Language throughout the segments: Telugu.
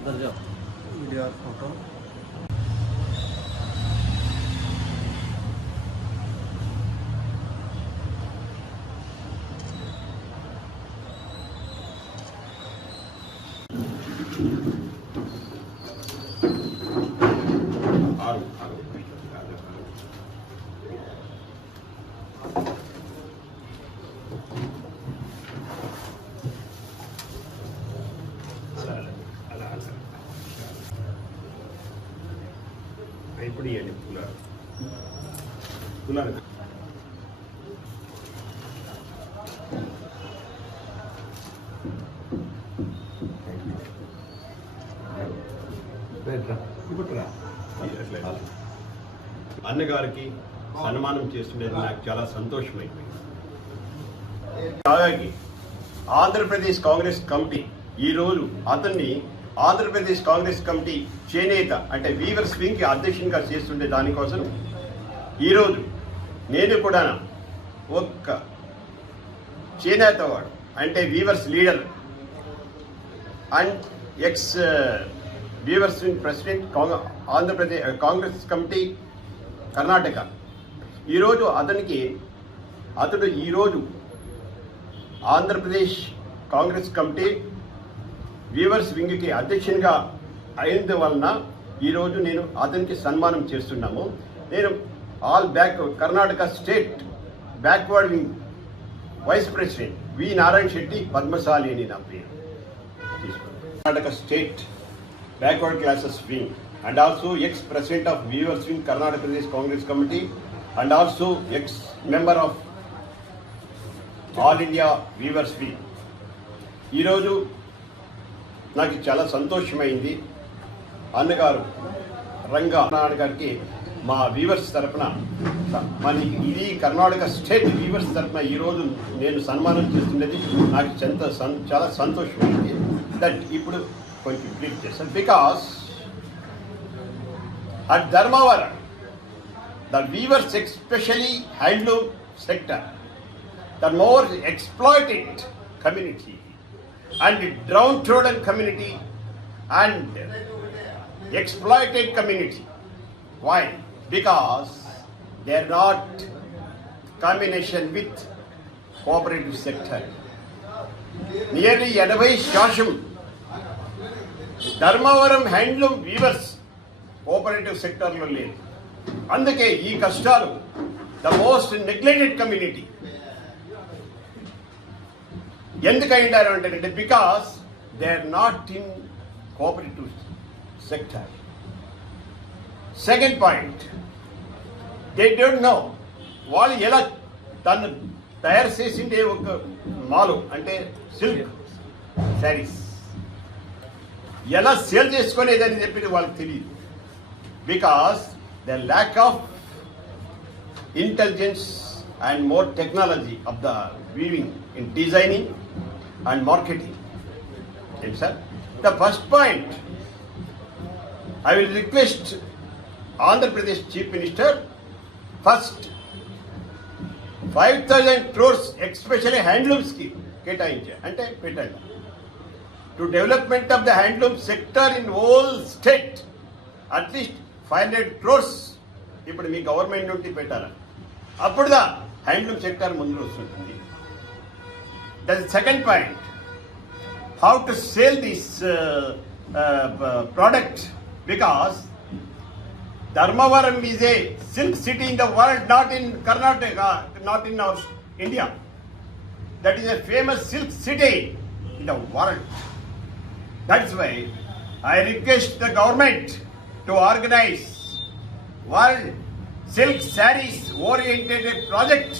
उधर जाओ वीडियो और फोटो ఇప్పుడు ఇవ్వండి పులాలు అన్నగారికి సన్మానం చేస్తుండేది నాకు చాలా సంతోషమైంది. అలాగే ఆంధ్రప్రదేశ్ కాంగ్రెస్ కమిటీ ఈరోజు అతన్ని ఆంధ్రప్రదేశ్ కాంగ్రెస్ కమిటీ చేనేత అంటే వీవర్స్ వింగ్కి అధ్యక్షునిగా చేస్తుండే దానికోసం ఈరోజు నేను కూడా ఒక్క చేనేత వాడు అంటే weavers leader and ex weavers wing president Andhra Pradesh Congress committee Karnataka ఈరోజు అతడు ఈరోజు ఆంధ్రప్రదేశ్ కాంగ్రెస్ కమిటీ వీవర్స్ వింగ్కి అధ్యక్షునిగా అయిన వలన ఈరోజు నేను అతనికి సన్మానం చేస్తున్నాము. నేను Karnataka state backward wing vice president V Narayana Shetty Padmashali అని నా పేరు Karnataka state backward classes wing and also ex-president of Weavers Wing Karnataka Pradesh Congress Committee and also ex-member of All India Weavers Wing. ఈరోజు నాకు చాలా సంతోషమైంది. అన్నగారు కర్ణాటకకి మా వీవర్స్ తరఫున ఇది కర్ణాటక స్టేట్ వీవర్స్ తరఫున ఈరోజు నేను సన్మానం చేస్తున్నది నాకు చాలా సంతోషమైంది. దట్ ఇప్పుడు కొంచెం బ్రీఫ్ చేస్తాను. Because at Dharmavaram, the weavers, especially handloom sector, the more exploited community and downtrodden community and exploited community. Why? Because they are not combination with cooperative sector. Nearly 80% Dharmavaram handloom weavers cooperative సెక్టర్లో లేదు. అందుకే ఈ కష్టాలు ద మోస్ట్ నెగ్లెక్టెడ్ కమ్యూనిటీ ఎందుకైండారు అంటే because they are not in cooperative sector. Second point, they don't know వాళ్ళు ఎలా తను తయారు చేసిండే ఒక మాలు అంటే సిల్క్ శారీస్ ఎలా సేల్ చేసుకునేదని చెప్పి వాళ్ళకి తెలియదు. Because the lack of intelligence and more technology of the weaving in designing and marketing. Okay, sir. The first point, I will request Andhra Pradesh Chief Minister first 5,000 crores especially handloom scheme కేటాయించారు అంటే పెట్టండి to development of the handloom sector in whole state. At least 500 crores ఇప్పుడు మీ గవర్నమెంట్ నుండి పెట్టారా అప్పుడుదా హ్యాండ్లూమ్ సెక్టర్ ముందు వస్తుంది. That is second point, how to sale this product because Dharmavaram is a silk city in the world, not in Karnataka, not in our India. That is a famous silk city in the world. That's why I request the government to organize World Silk Sarees oriented project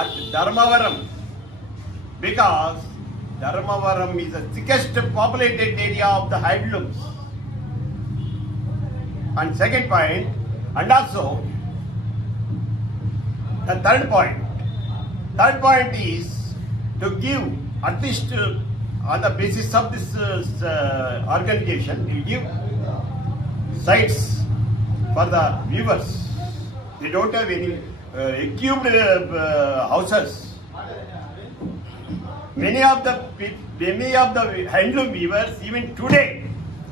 at Dharmavaram because Dharmavaram is the thickest populated area of the handlooms. And second point, and also the third point is to give at least on the basis of this organization, will give sites for the weavers. They don't have any equipped houses. Many of the handloom weavers even today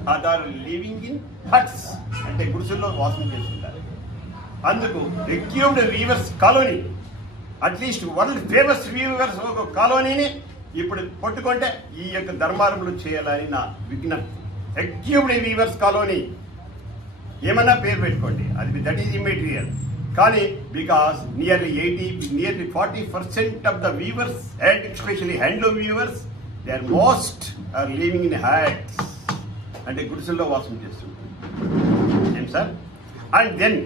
are living in huts అంటే గుడిసెల్లో వాసం చేస్తుంటారు. అందుకు equipped weavers colony, at least world famous weavers ఒక కాలనీని ఇప్పుడు పట్టుకుంటే ఈ యొక్క ధర్మారంలో చేయాలని నా విజ్ఞప్తి. ఎక్యూబ్డ్ వీవర్స్ కాలనీ ఏమన్నా పేరు పెట్టుకోండి, అది దట్ ఈజ్ ఇమ్మెటీరియల్. కానీ because nearly 40% of the weavers and especially handloom weavers they are most are living in huts అంటే గుడిసెల్లో వాసం చేస్తుంటారు. ఏం sir? And then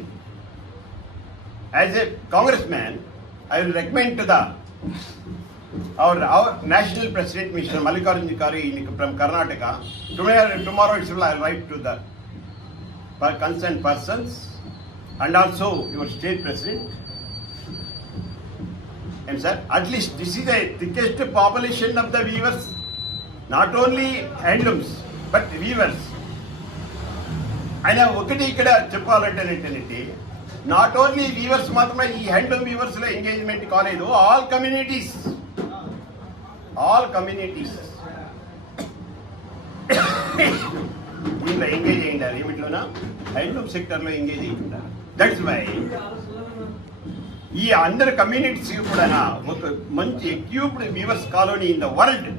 as a Congress man I will recommend to our national president, Mr. Mallikarjun Kharge from Karnataka. Tomorrow itself I will write to the concerned persons and also your state president. And sir, at least this is the thickest population of the weavers, not only handlooms but weavers. అయినా ఒకటి ఇక్కడ చెప్పాలంటే ఏంటంటే నాట్ ఓన్లీ వీవర్స్ మాత్రమే ఈ హ్యాండ్లూమ్ వీవర్స్ లో ఎంగేజ్మెంట్ కాలేదు, ఆల్ కమ్యూనిటీస్ దీంట్లో ఎంగేజ్ అయ్యిండారు. ఏమిట్లోనా హ్యాండ్లూమ్ సెక్టర్ లో ఎంగేజ్ అయ్యిండారు. దట్స్ వై ఈ అందరు కమ్యూనిటీస్ కూడా ఒక మంచి equipped weavers colony in the world,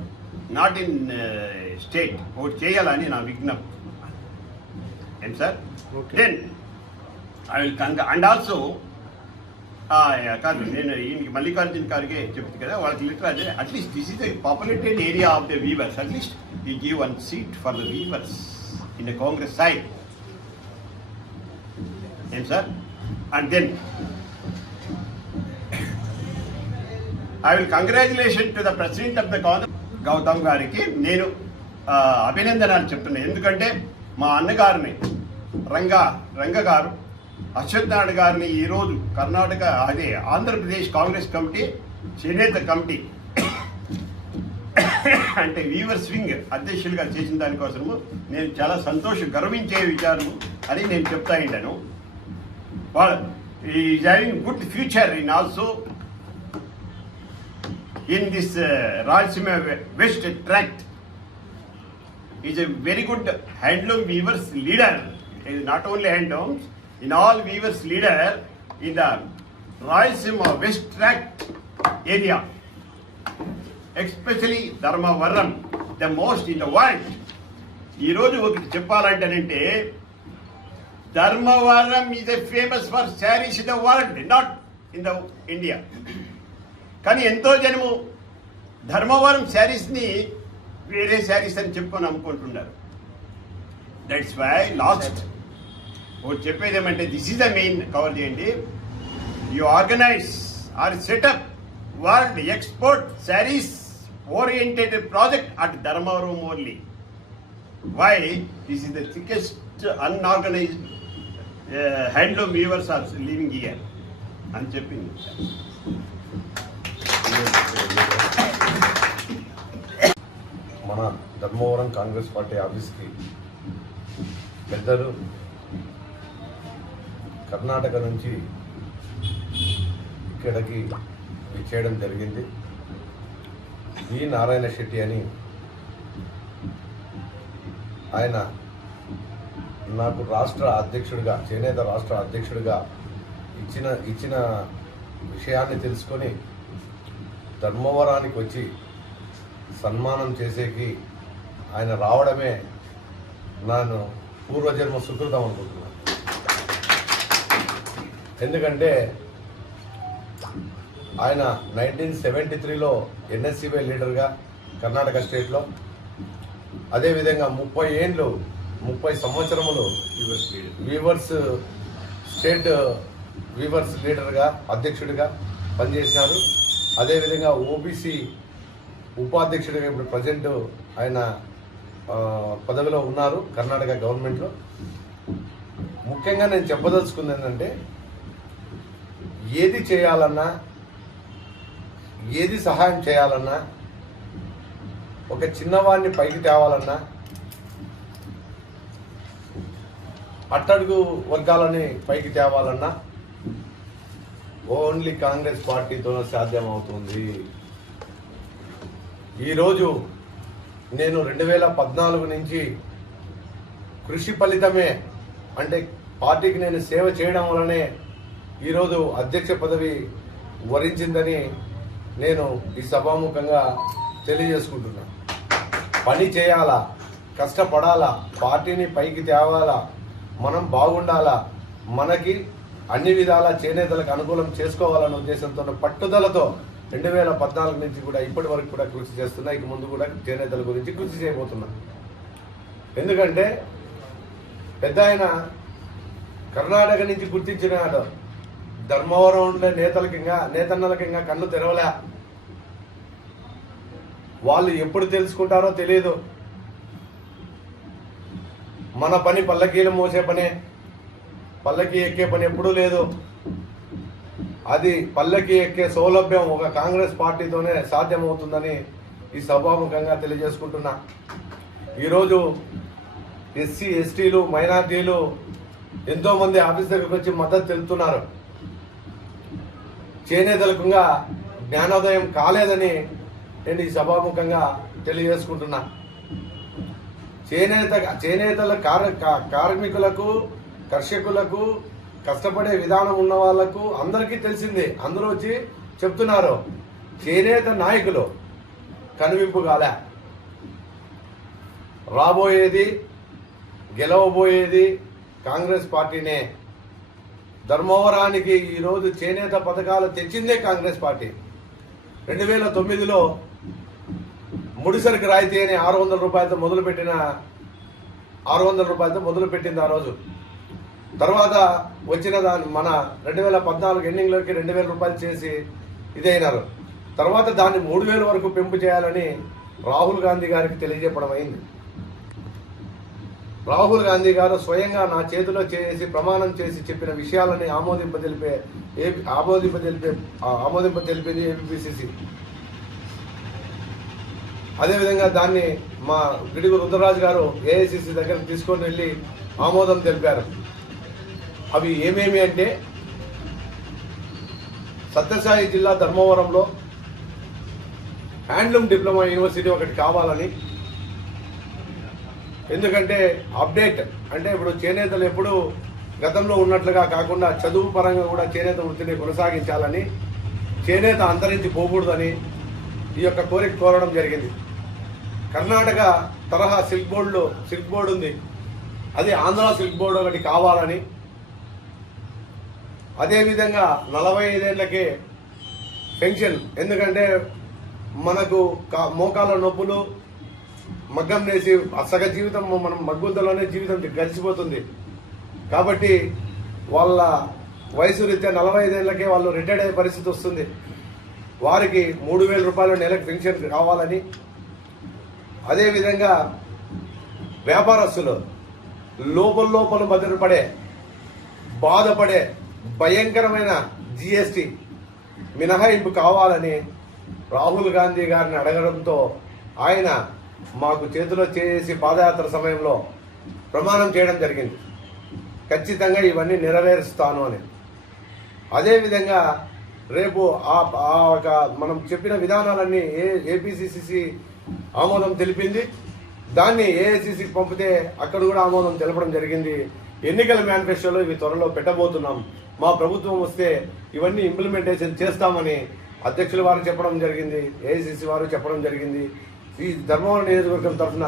not in state ఒకటి చేయాలని నా విజ్ఞప్తి. ఏం sir? Then I will and also కాదు నేను ఈయనకి మల్లికార్జున్ ఖార్గే చెప్తుంది కదా వాళ్ళకి literal at least this is the populated area of the weavers, at least ఈ give 1 seat for the weavers in the Congress side. ఏం sir? And then I will congratulation to the president of the Congress Gautam గారికి నేను అభినందనలు చెప్తున్నాను. ఎందుకంటే మా అన్నగారిని రంగ గారు అశ్వత్ నారాయణ గారిని ఈరోజు కర్ణాటక అదే ఆంధ్రప్రదేశ్ కాంగ్రెస్ కమిటీ చేనేత కమిటీ అంటే వీవర్స్ వింగ్ అధ్యక్షులుగా చేసిన దానికోసము నేను చాలా గర్వించే విచారం అని నేను చెప్తా ఉంటాను. వాళ్ళు is having good future in also in this Rayalaseema west tract. Is a very good handloom weavers leader, not only handlooms, in all weavers leader in the Rayalaseema West Tract area, especially Dharmavaram, the most in the world. ఈ రోజు ఒకటి చెప్పాలంటేనంటే Dharmavaram is a famous for sarees in the world, not in the India. కానీ ఎంతో జనము ధర్మవరం శారీస్ ని వేరే శారీస్ అని చెప్పుకొని అమ్ముకుంటున్నారు. దట్స్ వై లాస్ట్ చెప్పేది ఏమంటే this is the main cover చేయండి. You organise or setup world export saris oriented project at Dharmavaram only. Why? This is the thickest unorganised handloom weavers are living here అని చెప్పింది. మన ధర్మవరం కాంగ్రెస్ పార్టీ ఆఫీస్కి పెద్దలు కర్ణాటక నుంచి ఇక్కడికి చేయడం జరిగింది. వి నారాయణ శెట్టి అని ఆయన నాకు రాష్ట్ర అధ్యక్షుడిగా చేనేత రాష్ట్ర అధ్యక్షుడిగా ఇచ్చిన విషయాన్ని తెలుసుకొని ధర్మవరానికి వచ్చి సన్మానం చేసేకి ఆయన రావడమే ನಾನು పూర్వజన్మ సుకృతం అనుకుంటున్నాను. ఎందుకంటే ఆయన 1973లో ఎన్ఎస్సీవై లీడర్గా కర్ణాటక స్టేట్లో, అదేవిధంగా 30 సంవత్సరములు వీవర్స్ స్టేట్ వీవర్స్ లీడర్గా అధ్యక్షుడిగా పనిచేసినారు. అదేవిధంగా ఓబీసీ ఉపాధ్యక్షుడిగా ఇప్పుడు ప్రజెంట్ ఆయన పదవిలో ఉన్నారు కర్ణాటక గవర్నమెంట్లో. ముఖ్యంగా నేను చెప్పదలుచుకుంది ఏంటంటే ఏది చేయాలన్నా, ఏది సహాయం చేయాలన్నా, ఒక చిన్నవాడిని పైకి తేవాలన్నా అట్టడుగు వర్గాలని పైకి తేవాలన్నా ఓన్లీ కాంగ్రెస్ పార్టీతో సాధ్యమవుతుంది. ఈరోజు నేను 2014 నుంచి కృషి ఫలితమే, అంటే పార్టీకి నేను సేవ చేయడం వల్లనే ఈరోజు అధ్యక్ష పదవి వరించిందని నేను ఈ సభాముఖంగా తెలియజేసుకుంటున్నా. పని చేయాలా, కష్టపడాలా, పార్టీని పైకి తేవాలా, మనం బాగుండాలా, మనకి అన్ని విధాల చేనేతలకు అనుకూలం చేసుకోవాలన్న ఉద్దేశంతో పట్టుదలతో 2014 నుంచి కూడా ఇప్పటి వరకు కూడా కృషి చేస్తున్నా. ఇక ముందు కూడా చేనేతల గురించి కృషి చేయబోతున్నా. ఎందుకంటే పెద్ద ఆయన కర్ణాటక నుంచి గుర్తించినాడు. ధర్మవరం ఉండే నేతన్నలకి ఇంకా కన్ను తెరవలే. వాళ్ళు ఎప్పుడు తెలుసుకుంటారో తెలియదు. మన పని పల్లకీలు మోసే పనే, పల్లకి ఎక్కే పని ఎప్పుడూ లేదు. అది పల్లకి ఎక్కే సౌలభ్యం ఒక కాంగ్రెస్ పార్టీతోనే సాధ్యమవుతుందని ఈ సభాముఖంగా తెలియజేసుకుంటున్నా. ఈరోజు ఎస్సీ ఎస్టీలు మైనార్టీలు ఎంతో మంది ఆఫీస్ దగ్గరకు వచ్చి మద్దతు తెలుపుతున్నారు. చేనేతలకు జ్ఞానోదయం కాలేదని నేను ఈ సభాముఖంగా తెలియజేసుకుంటున్నా. చేనేతల కార్మికులకు, కర్షకులకు, కష్టపడే విధానం ఉన్న వాళ్లకు అందరికీ తెలిసింది. అందరూ వచ్చి చెప్తున్నారు. చేనేత నాయకులు కనువింపు కాలే. రాబోయేది, గెలవబోయేది కాంగ్రెస్ పార్టీనే. ధర్మవరానికి ఈరోజు చేనేత పథకాలు తెచ్చిందే కాంగ్రెస్ పార్టీ. 2009లో ముడిసరికి రాయితీ అని 600 రూపాయలతో మొదలుపెట్టింది ఆ రోజు. తర్వాత వచ్చిన దాన్ని మన 2014 ఎండింగ్లోకి 2000 రూపాయలు చేసి ఇదైనారు. తర్వాత దాన్ని 3000 వరకు పెంపు చేయాలని రాహుల్ గాంధీ గారికి తెలియజెప్పడం అయింది. రాహుల్ గాంధీ గారు స్వయంగా నా చేతిలో చేసి ప్రమాణం చేసి చెప్పిన విషయాలని ఆమోదింప తెలిపింది ఏపీసీసీ. అదేవిధంగా దాన్ని మా గిడుగు రుద్రరాజు గారు ఏఐసిసి దగ్గరకు తీసుకొని వెళ్ళి ఆమోదం తెలిపారు. అవి ఏమేమి అంటే, సత్యసాయి జిల్లా ధర్మవరంలో హ్యాండ్లూమ్ డిప్లొమా యూనివర్సిటీ ఒకటి కావాలని. ఎందుకంటే అప్డేట్ అంటే ఇప్పుడు చేనేతలు ఎప్పుడు గతంలో ఉన్నట్లుగా కాకుండా చదువు పరంగా కూడా చేనేత వృత్తిని కొనసాగించాలని, చేనేత అంతరించి పోకూడదని ఈ యొక్క కోరిక కోరడం జరిగింది. కర్ణాటక తరహా సిల్క్ బోర్డు ఉంది, అది ఆంధ్ర సిల్క్ బోర్డు ఒకటి కావాలని. అదేవిధంగా 45 ఏళ్లకే పెన్షన్, ఎందుకంటే మనకు మోకాల నొప్పులు, మగ్గం నేసి సగ జీవితం మనం మగ్గుంతలోనే జీవితం గడిచిపోతుంది. కాబట్టి వాళ్ళ వయసు రీత్యా 45 ఏళ్లకే వాళ్ళు రిటైర్డ్ అయ్యే పరిస్థితి వస్తుంది. వారికి 3000 రూపాయల నెలకు పెన్షన్ కావాలని. అదేవిధంగా వ్యాపారస్తులు లోపల భద్రపడే, బాధపడే భయంకరమైన జిఎస్టి మినహాయింపు కావాలని రాహుల్ గాంధీ గారిని అడగడంతో ఆయన మాకు చేతిలో చేసి పాదయాత్ర సమయంలో ప్రమాణం చేయడం జరిగింది. ఖచ్చితంగా ఇవన్నీ నెరవేరుస్తాను అని. అదేవిధంగా రేపు మనం చెప్పిన విధానాలన్నీ ఏపీసీసీ ఆమోదం తెలిపింది. దాన్ని ఏఐసిసికి పంపితే అక్కడ కూడా ఆమోదం తెలపడం జరిగింది. ఎన్నికల మేనిఫెస్టోలో ఇవి త్వరలో పెట్టబోతున్నాం. మా ప్రభుత్వం వస్తే ఇవన్నీ ఇంప్లిమెంటేషన్ చేస్తామని అధ్యక్షుల వారు చెప్పడం జరిగింది, ఏఐసిసి వారు చెప్పడం జరిగింది. ఈ ధర్మవరం నియోజకవర్గం తరఫున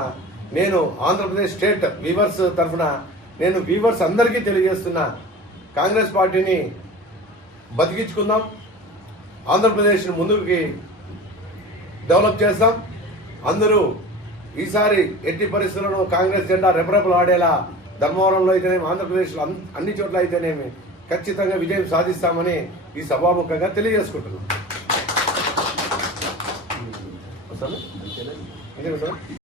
నేను ఆంధ్రప్రదేశ్ స్టేట్ వీవర్స్ తరఫున నేను వీవర్స్ అందరికీ తెలియజేస్తున్నా, కాంగ్రెస్ పార్టీని బతికించుకుందాం, ఆంధ్రప్రదేశ్ని ముందుకి డెవలప్ చేస్తాం. అందరూ ఈసారి ఎట్టి పరిస్థితులను కాంగ్రెస్ జెండా రెపరెపలాడేలా ధర్మవరంలో అయితేనేమి, ఆంధ్రప్రదేశ్లో అన్ని చోట్ల అయితేనేమి ఖచ్చితంగా విజయం సాధిస్తామని ఈ సభాముఖంగా తెలియజేసుకుంటున్నాం.